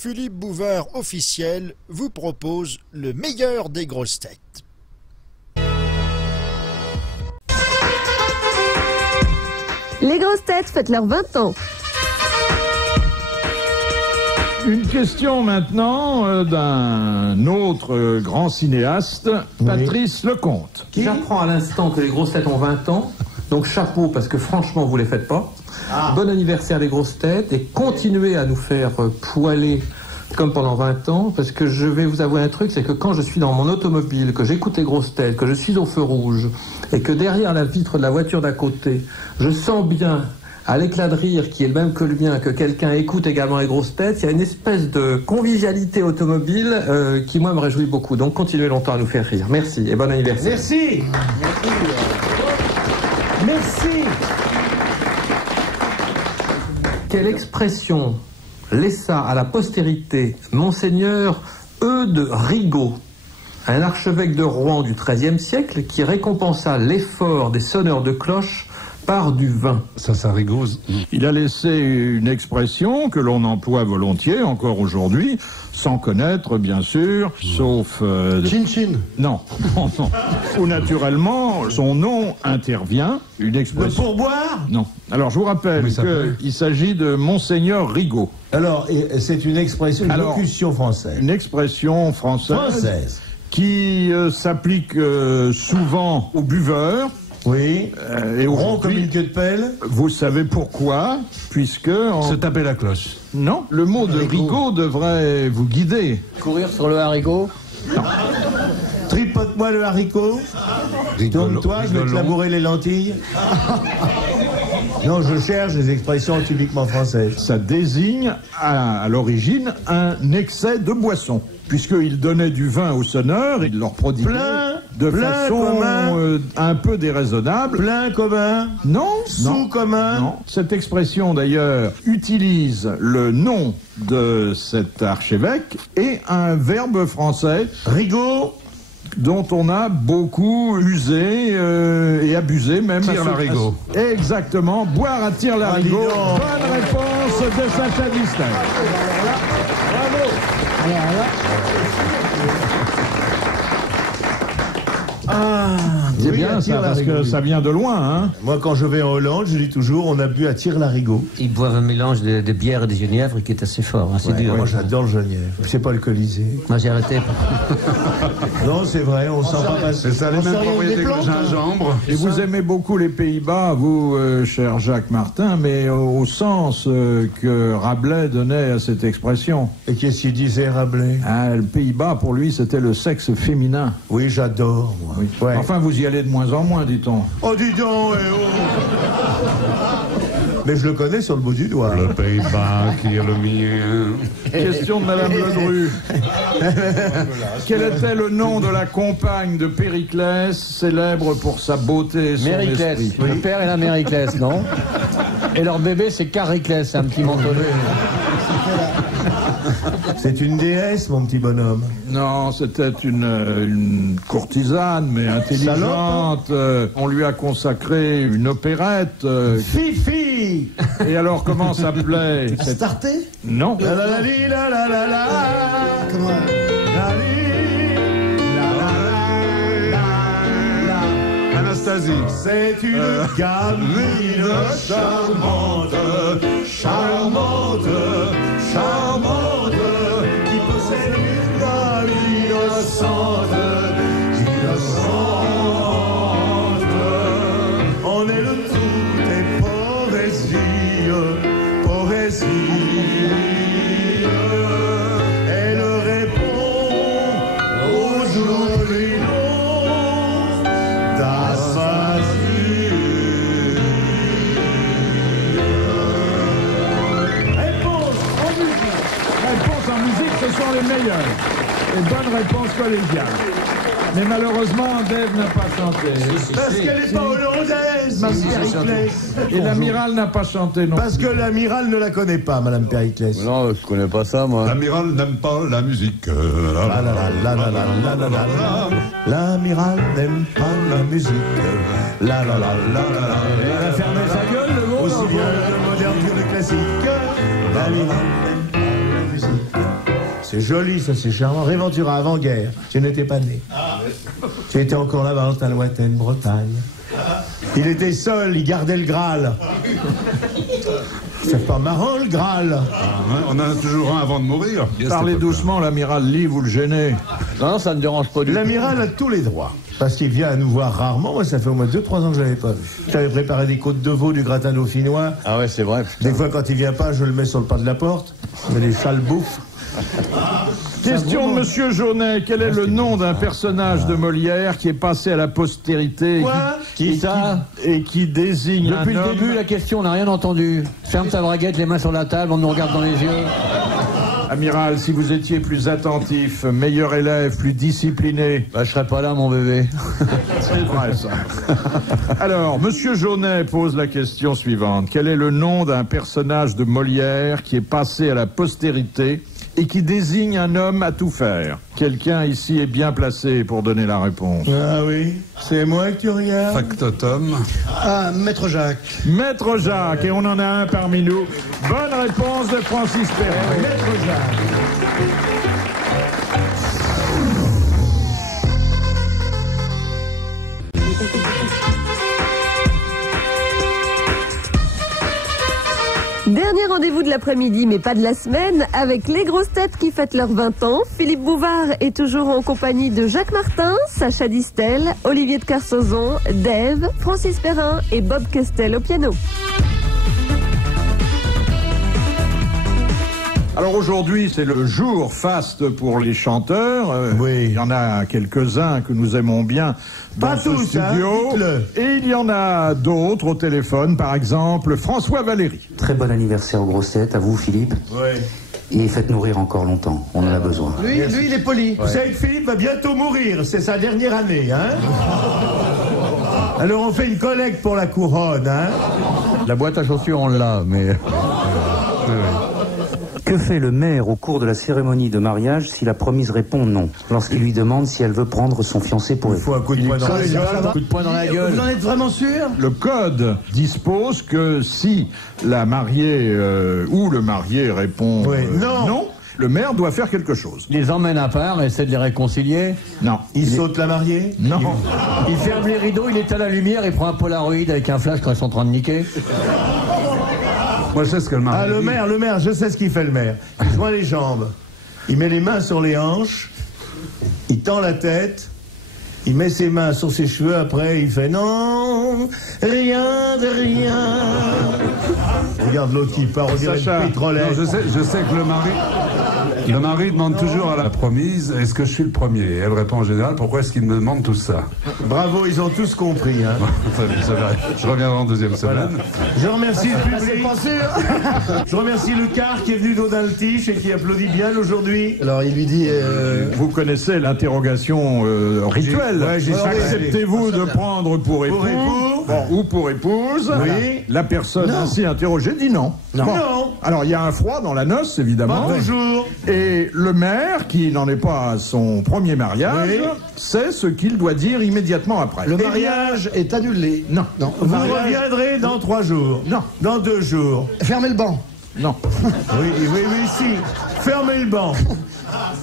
Philippe Bouvard officiel vous propose le meilleur des grosses têtes. Les grosses têtes fêtent leurs 20 ans. Une question maintenant d'un autre grand cinéaste, Patrice Lecomte. J'apprends à l'instant que les grosses têtes ont 20 ans, donc chapeau parce que franchement vous les faites pas. Bon anniversaire les grosses têtes et continuez à nous faire poiler comme pendant 20 ans, parce que je vais vous avouer un truc, c'est que quand je suis dans mon automobile, que j'écoute les grosses têtes, que je suis au feu rouge et que derrière la vitre de la voiture d'à côté, je sens bien à l'éclat de rire qui est le même que le mien, que quelqu'un écoute également les grosses têtes, il y a une espèce de convivialité automobile qui, moi, me réjouit beaucoup. Donc, continuez longtemps à nous faire rire. Merci et bon anniversaire. Merci. Merci. Quelle expression laissa à la postérité Monseigneur Eudes Rigaud, un archevêque de Rouen du XIIIe siècle qui récompensa l'effort des sonneurs de cloches par du vin. Ça rigose. Il a laissé une expression que l'on emploie volontiers encore aujourd'hui, sans connaître bien sûr, sauf... Chin-chin. Non, non, non. Où naturellement son nom intervient, une expression... Le pourboire? Non. Alors je vous rappelle qu'il s'agit de Monseigneur Rigaud. Alors, c'est une expression, une locution française. Une expression française. Qui s'applique souvent aux buveurs. Oui, et rond comme une queue de pelle. Vous savez pourquoi? Puisque... Se taper la cloche. Non, le mot de Rigaud devrait vous guider. Courir sur le haricot. Non. Tripote-moi le haricot. Tourne-toi, je vais te labourer les lentilles. Non, je cherche des expressions typiquement françaises. Ça désigne à l'origine un excès de boisson. Puisqu'il donnait du vin aux sonneurs, il leur prodiguait de façon un peu déraisonnable. Plein commun. Non. Sous commun. Non. Cette expression d'ailleurs utilise le nom de cet archevêque et un verbe français. Rigaud. Dont on a beaucoup usé et abusé même. Tire-larigot. Exactement, boire à tire-larigot. Bonne réponse de Sacha Distin. Bravo. C'est bien ça, parce que ça vient de loin, hein. Moi, quand je vais en Hollande, je dis toujours, on a bu à tire-larigot. Ils boivent un mélange de bière et de genièvre qui est assez fort, hein, c'est dur. Moi, j'adore le genièvre. C'est pas alcoolisé. Moi, j'ai arrêté. Non, c'est vrai, on sent pas passer. C'est ça, les mêmes propriétés que le gingembre. Et vous aimez beaucoup les Pays-Bas, vous, cher Jacques Martin, mais au sens que Rabelais donnait à cette expression. Et qu'est-ce qu'il disait, Rabelais? Le Pays-Bas, pour lui, c'était le sexe féminin. Oui, j'adore, moi. Oui. Ouais. Enfin, vous y allez de moins en moins, dit-on. Oh, dis donc, Mais je le connais sur le bout du doigt. Le Pays-Bas qui est le mien. Question de Madame Ledru. Quel était le nom de la compagne de Périclès, célèbre pour sa beauté et son Mériclès. esprit? Le père et la Mériclès, non? Et leur bébé, c'est Cariclès, un petit manteau. C'est une déesse, mon petit bonhomme. Non, c'était une courtisane, mais intelligente. On lui a consacré une opérette. Fifi. Et alors, comment s'appelait Starté? Non. La la la li, la la la la. Comment? La li, la la la la. Anastasie. C'est une gamine charmante, charmante, charmante, qui possède une âme innocente, innocente. On est le tout est poésie, poésie. Elle répond aux jolis noms d'Assasie. Réponse en musique, ce sont les meilleures. Et bonne réponse collégiale. Mais malheureusement, Dave n'a pas chanté. Parce qu'elle n'est pas hollandaise, Mme Périclès. Et l'amiral n'a pas chanté non Parce plus. que l'amiral ne la connaît pas, Mme Périclès. Non, je connais pas ça, moi. L'amiral n'aime pas la musique. L'amiral n'aime pas la musique. La la la la la la. Il a fermé sa gueule, le mot. Aussi bien le moderne que le classique. L'amiral n'aime pas la musique. c'est joli, ça, c'est charmant. Réventura, avant-guerre. Je n'étais pas né. Tu étais encore là-bas dans ta lointaine Bretagne. Il était seul, il gardait le Graal. C'est pas marrant, le Graal. On en a toujours un avant de mourir. Parlez doucement, l'amiral Lee, vous le gênez. Non, ça ne dérange pas du tout. L'amiral a tous les droits. Parce qu'il vient nous voir rarement. Moi, ça fait au moins 2-3 ans que je l'avais pas vu. J'avais préparé des côtes de veau, du gratin dauphinois. Ah ouais, c'est vrai. Des fois, quand il vient pas, je le mets sur le pas de la porte. Je mets des chales bouffes. Question de Monsieur Jaunet. Quel est le nom d'un personnage de Molière qui est passé à la postérité et qui désigne Depuis un le homme... début, la question, on n'a rien entendu. Ferme ta braguette, les mains sur la table, on nous regarde dans les yeux. Amiral, si vous étiez plus attentif, meilleur élève, plus discipliné... Bah, je serais pas là, mon bébé. C'est vrai, ça. Alors, Monsieur Jaunet pose la question suivante. Quel est le nom d'un personnage de Molière qui est passé à la postérité et qui désigne un homme à tout faire? Quelqu'un ici est bien placé pour donner la réponse. Ah oui, c'est moi que tu regardes. Factotum. Ah, Maître Jacques. Maître Jacques, et on en a un parmi nous. Bonne réponse de Francis Perrin. Maître Jacques. Dernier rendez-vous de l'après-midi, mais pas de la semaine, avec les grosses têtes qui fêtent leurs 20 ans. Philippe Bouvard est toujours en compagnie de Jacques Martin, Sacha Distel, Olivier de Kersauzon, Dave, Francis Perrin et Bob Kestel au piano. Alors aujourd'hui, c'est le jour faste pour les chanteurs. Oui. Il y en a quelques-uns que nous aimons bien dans Pas ce tous, studio. hein, dites-le. Et il y en a d'autres au téléphone, par exemple François Valéry. Très bon anniversaire aux grosses têtes, à vous Philippe. Ouais. Et faites-nous rire encore longtemps, on en a besoin. Lui, il est poli. Vous savez que Philippe va bientôt mourir, c'est sa dernière année, hein. Alors on fait une collecte pour la couronne, hein. La boîte à chaussures, on l'a, mais... Que fait le maire au cours de la cérémonie de mariage si la promise répond non, lorsqu'il lui demande si elle veut prendre son fiancé pour Il faut un coup de poing dans la gueule. Un coup de poing dans la gueule. Vous en êtes vraiment sûr? Le code dispose que si la mariée ou le marié répond Oui, non. le maire doit faire quelque chose. Il les emmène à part, essaie de les réconcilier. Non. Il saute la mariée. Non. Il ferme les rideaux, il éteint la lumière, il prend un Polaroid avec un flash quand ils sont en train de niquer. Moi, je sais ce que le mari Ah, le maire, je sais ce qu'il fait, le maire. Il joint les jambes, il met les mains sur les hanches, il tend la tête, il met ses mains sur ses cheveux, après il fait non, rien de rien. Regarde l'autre qui part, on dirait Sacha, une pétrolette. non, je sais que le mari demande toujours à la promise, est-ce que je suis le premier? Et elle répond en général, pourquoi est-ce qu'il me demande tout ça? Bravo, ils ont tous compris. Hein. Je reviendrai en deuxième semaine. Je remercie le public. Je remercie le car qui est venu d'Odaltiche et qui applaudit bien aujourd'hui. Alors, il lui dit... Vous connaissez l'interrogation rituelle. Ouais, j'ai Acceptez-vous de prendre pour époux, ou pour épouse? Oui. La personne ainsi interrogée dit non. Non. Bon. Non. Alors il y a un froid dans la noce, évidemment. Pas toujours. Et le maire, qui n'en est pas à son premier mariage, Oui. sait ce qu'il doit dire immédiatement après. Le mariage est annulé. Non. Non. Vous reviendrez dans 3 jours. Non. Dans 2 jours. Fermez le banc. Non. Oui, si. Fermez le banc.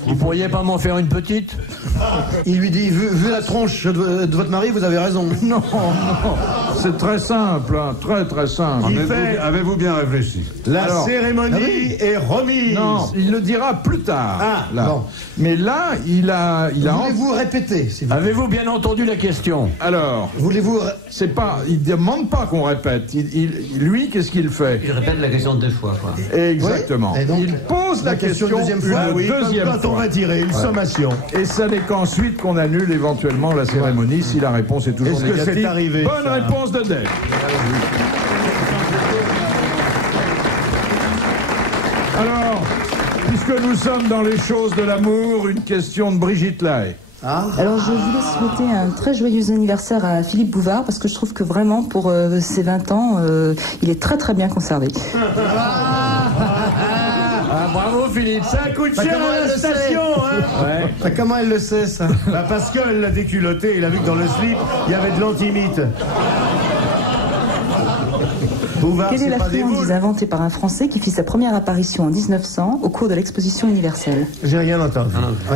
Vous pourriez pas m'en faire une petite? Il lui dit, vu la tronche de votre mari, vous avez raison. Non, non. C'est très simple, hein, très très simple. Avez-vous bien réfléchi? La cérémonie est remise. Non, il le dira plus tard. Ah, là. bon. Mais là, il a Voulez-vous répéter, s'il vous plaît? Avez-vous bien entendu la question? Alors, Voulez-vous... c'est pas, il demande pas qu'on répète. Lui, qu'est-ce qu'il fait? Il répète la question 2 fois, quoi. Exactement. Oui. Et donc, il pose la question une deuxième fois. Quand on va tirer une sommation. Et ça n'est qu'ensuite qu'on annule éventuellement la cérémonie si la réponse est toujours Est-ce que négative. c'est arrivé, Bonne ça? réponse de Dave. Alors, puisque nous sommes dans les choses de l'amour, une question de Brigitte Lahaye. Alors je voulais souhaiter un très joyeux anniversaire à Philippe Bouvard parce que je trouve que vraiment pour ses 20 ans, il est très très bien conservé. Ah, bravo Philippe. Ça coûte cher à la station, hein. Ouais. Comment elle le sait, ça? Parce qu'elle l'a déculotté, il a vu que dans le slip, il y avait de l'antimite. Bouvard, Quelle est c'est la pas des friandise boules. inventée par un Français qui fit sa première apparition en 1900 au cours de l'exposition universelle? J'ai rien entendu.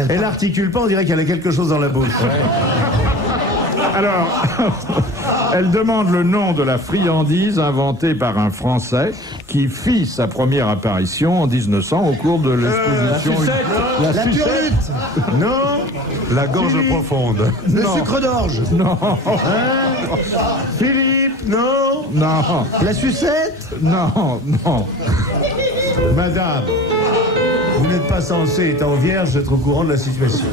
Elle articule pas, on dirait qu'elle a quelque chose dans la bouche. Alors, elle demande le nom de la friandise inventée par un Français qui fit sa première apparition en 1900 au cours de l'exposition. La turlute. Non. La gorge profonde. Le sucre d'orge. Non, Hein? Philippe, non. non, La sucette. non, non. Madame, vous n'êtes pas censé, étant vierge, être au courant de la situation.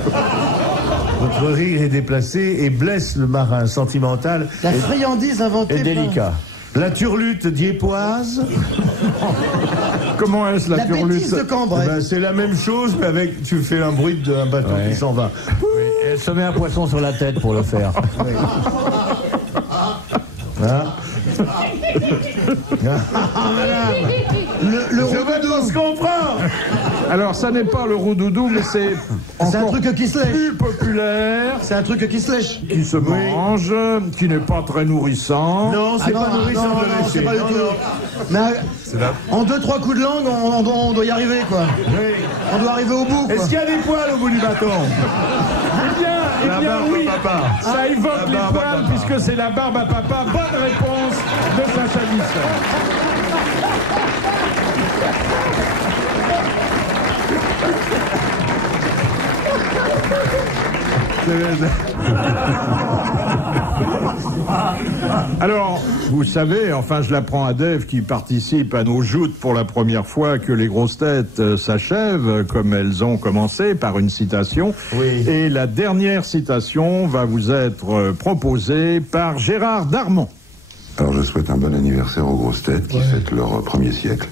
Votre rire est déplacé et blesse le marin sentimental. La friandise inventée Et délicat. La turlute diépoise, Comment est-ce la par... La turlute? bêtise de Cambrai. ben, c'est la même chose, mais avec, tu fais un bruit d'un bateau Ouais. qui s'en va. Elle se met un poisson sur la tête pour le faire. Hein? Le Je veux roudoudou. qu'on se comprend. Alors, ça n'est pas le roudoudou, mais c'est C'est un encore truc qui se lèche. plus populaire, C'est un truc qui se lèche. qui se mange, qui n'est pas très nourrissant. Non, c'est pas nourrissant non, de non, lécher. c'est pas du Non, tout. non. Mais en 2-3 coups de langue, on doit y arriver, quoi. Oui. On doit arriver au bout, quoi. Est-ce qu'il y a des poils au bout du bâton? Eh bien, barbe oui, à papa. ça évoque La les barbe à poils papa. puisque c'est la barbe à papa. Bonne réponse de Sacha Distel. Alors, vous savez, enfin je l'apprends à Dave qui participe à nos joutes pour la première fois, que les grosses têtes s'achèvent comme elles ont commencé par une citation. Oui. Et la dernière citation va vous être proposée par Gérard Darmon. Alors je souhaite un bon anniversaire aux grosses têtes qui fêtent leur premier siècle.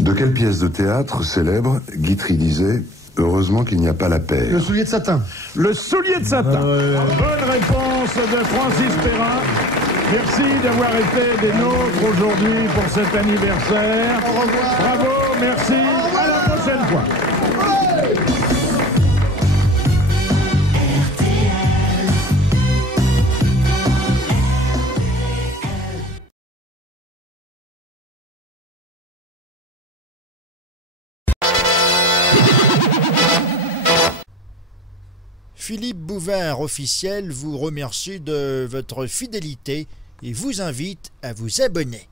De quelle pièce de théâtre célèbre Guitry disait « Heureusement qu'il n'y a pas la paire Le soulier de satin. Le soulier de satin. Bonne réponse de Francis Perrin. Merci d'avoir été des nôtres aujourd'hui pour cet anniversaire. Au revoir. Bravo, merci. À la prochaine fois. Philippe Bouvard officiel vous remercie de votre fidélité et vous invite à vous abonner.